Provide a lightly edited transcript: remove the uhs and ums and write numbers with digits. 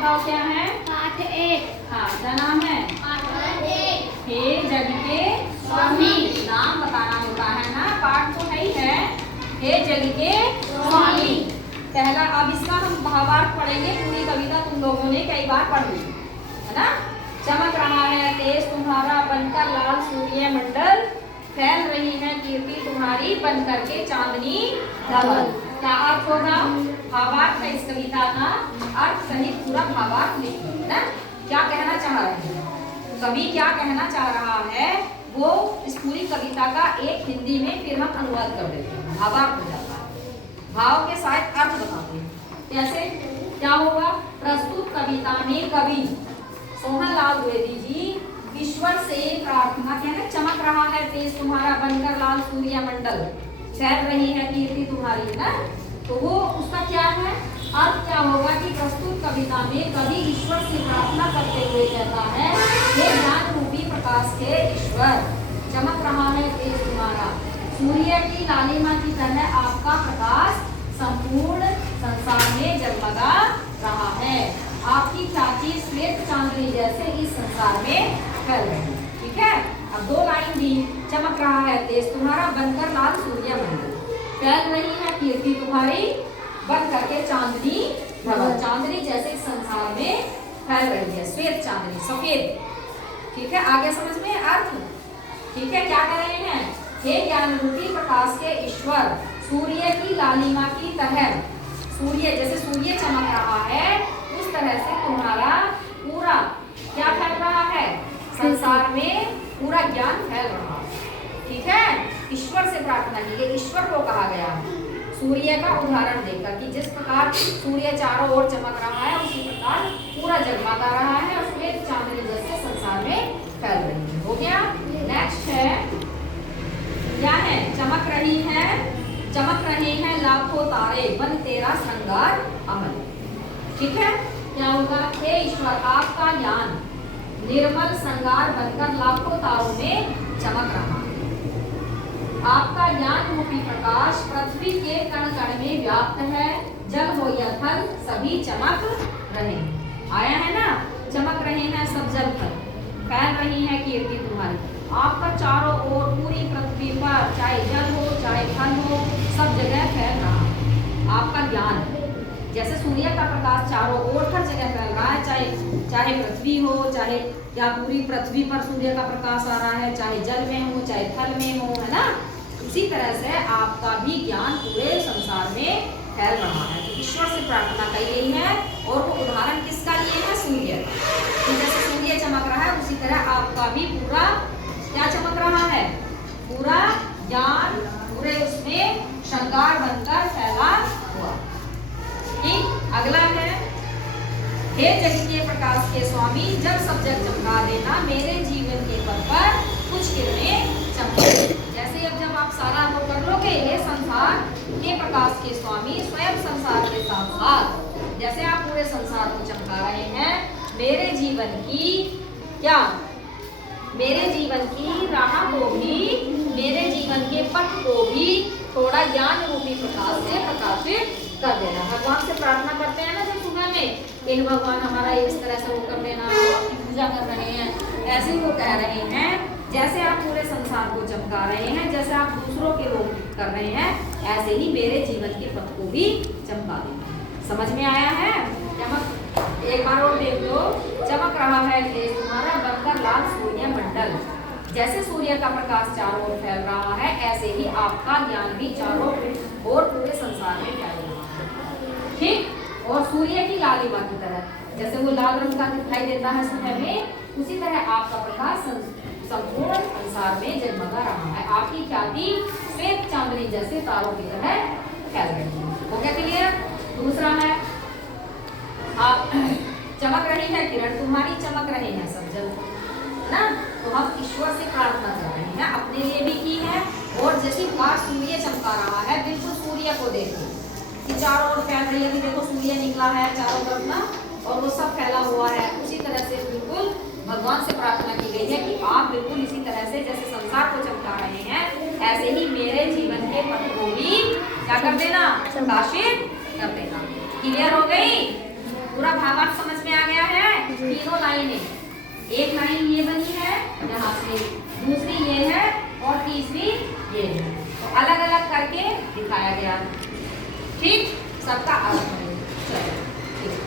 बताओ क्या है? पाठ 1। हाँ, क्या नाम है? पाठ 1। हे जग के स्वामी। नाम बताना होता है ना, पाठ तो है ही है। हे जग के स्वामी पहला। अब इसका हम भावार्थ पढ़ेंगे। पूरी कविता तुम लोगों ने कई बार पढ़ ली है ना। चमक रहा है तेज तुम्हारा बनकर लाल सूर्य मंडल, फैल रही है कीर्ति तुम्हारी बनकर के चांदनी धवल। क्या अर्थ होगा? भावार्थ है इस कविता का। अर्थ सहित पूरा भावार्थ लिखो है ना। क्या कहना चाह रहे हैं कवि, क्या कहना चाह रहा है वो इस पूरी कविता का एक हिंदी में फिर हम अनुवाद कर देते हैं, भावार्थ हो जाता है। भाव के साथ अर्थ बताते हैं। कैसे क्या होगा? प्रस्तुत कविता में कवि सोहन लाल द्विवेदी जी ईश्वर से प्रार्थना, कहते चमक रहा है तेज तुम्हारा बनकर लाल सूर्य मंडल, फैल रही है कीर्ति तुम्हारी ना। तो वो उसका क्या है अर्थ? क्या होगा कि प्रस्तुत कविता में कवि ईश्वर से प्रार्थना करते हुए कहता है, हे ज्ञान रूपी प्रकाश के ईश्वर, चमक रहा है तेज तुम्हारा, सूर्य की लालिमा की तरह आपका प्रकाश संपूर्ण संसार में जगमगा रहा है। आपकी ख्याति श्वेत चांदनी जैसे इस संसार में फैल रही है। ठीक है। अब दो लाइन दी। चमक रहा है तेज तुम्हारा बनकर लाल सूर्य मंडल, फैल रही है कीर्ति तुम्हारी बन करके चांदनी धवल, चांदनी जैसे इस संसार में फैल रही है, श्वेत चांदनी सफेद। ठीक है, आगे समझ में अर्थ। ठीक है, क्या कह रहे हैं? हे ज्ञान रूपी प्रकाश के ईश्वर, सूर्य की लालिमा की तरह, सूर्य जैसे सूर्य चमक रहा है उस तरह से तुम्हारा पूरा क्या फैल रहा है? संसार में पूरा ज्ञान फैल रहा है। ठीक है, ईश्वर से प्रार्थना की गई, ईश्वर को कहा गया है सूर्य का उदाहरण देकर कि जिस प्रकार सूर्य चारों ओर चमक रहा है उसी प्रकार पूरा जगमगा रहा है और श्वेत चांदनी जैसे संसार में फैल रही है। हो गया। नेक्स्ट है, क्या है? चमक रही है, चमक रहे हैं लाखों तारे बन तेरा श्रृंगार अमल। ठीक है, क्या होगा? हे ईश्वर आपका ज्ञान निर्मल श्रृंगार बनकर लाखों तारों में चमक रहा है। आपका ज्ञान रूपी प्रकाश पृथ्वी के कण कण में व्याप्त है, जल हो या थल सभी चमक रहे। आया है ना, चमक रहे हैं सब जल पर, फैल रही है कीर्ति तुम्हारी। आपका चारों ओर पूरी पृथ्वी पर चाहे जल हो चाहे थल हो सब जगह फैल रहा है। आपका ज्ञान जैसे सूर्य का प्रकाश चारों ओर हर जगह फैल रहा है, चाहे पृथ्वी हो, चाहे क्या पूरी पृथ्वी पर सूर्य का प्रकाश आ रहा है, चाहे जल में हो चाहे थल में हो, है ना। उसी तरह से आपका भी ज्ञान पूरे संसार में फैल रहा है। तो ईश्वर से प्रार्थना की गई है और वो उदाहरण किसका लिए है? सूर्य। तो जैसे सूर्य चमक रहा है उसी तरह आपका भी पूरा क्या चमक रहा है? पूरा ज्ञान पूरे उसमें श्रृंगार बनकर फैला हुआ। ठीक, अगला है, हे जग के प्रकाश के स्वामी जब सब जग चमका देना मेरे जीवन के पथ पर कुछ किरणें चमके। जैसे अब जब आप सारा को कर लोगे, हे संसार के प्रकाश के स्वामी स्वयं संसार के साथ साथ जैसे आप पूरे संसार को चमका रहे हैं, मेरे जीवन की क्या? मेरे जीवन की राह को भी, मेरे जीवन के पथ को भी थोड़ा ज्ञान रूपी प्रकाश से प्रकाशित कर देना। भगवान से प्रार्थना करते हैं ना जब सुबह में, हे भगवान हमारा इस तरह से वो कर देना, आपकी पूजा कर रहे हैं, ऐसे ही वो कह रहे हैं जैसे आप पूरे संसार को चमका रहे हैं, जैसे आप दूसरों के लोग कर रहे हैं, ऐसे ही मेरे जीवन के पथ को भी चमका देना। समझ में आया है? चमक एक बार और देख लो। चमक रहा है तेज तुम्हारा बनकर लाल सूर्य मंडल, जैसे सूर्य का प्रकाश चारों ओर फैल रहा है ऐसे ही आपका ज्ञान भी चारों ओर पूरे संसार में फैल रहा है। ठीक, और सूर्य की लालिमा की तरह जैसे वो लाल रंग का दिखाई देता है सुबह में, उसी तरह आपका प्रकाश संपूर्ण संसार में जगमगा रहा है। आपकी ख्याति श्वेत चांदनी जैसे तारों की तरह फैल रही है। हो गया क्लियर? दूसरा है, आप चमक रही है किरण तुम्हारी, चमक रहे हैं सब जल ना। तो हम ईश्वर से प्रार्थना कर रहे हैं, अपने लिए भी की है, और जैसे बाहर सूर्य चमका रहा है बिल्कुल सूर्य को देखो कि चारों ओर फैल रही है, कि देखो सूर्य निकला है चारों तरफ ना और वो सब फैला हुआ है। उसी तरह से बिल्कुल भगवान से प्रार्थना की गई है कि आप बिल्कुल इसी तरह से जैसे संसार को चमका रहे हैं ऐसे ही मेरे जीवन के पथ को भी क्या कर देना? प्रकाशित कर देना। क्लियर हो गई? पूरा भावार्थ समझ में तीनों लाइनें, एक लाइन ये बनी है यहाँ से, दूसरी ये है और तीसरी ये है, तो अलग अलग करके दिखाया गया। ठीक, सबका अर्थ है। चलो।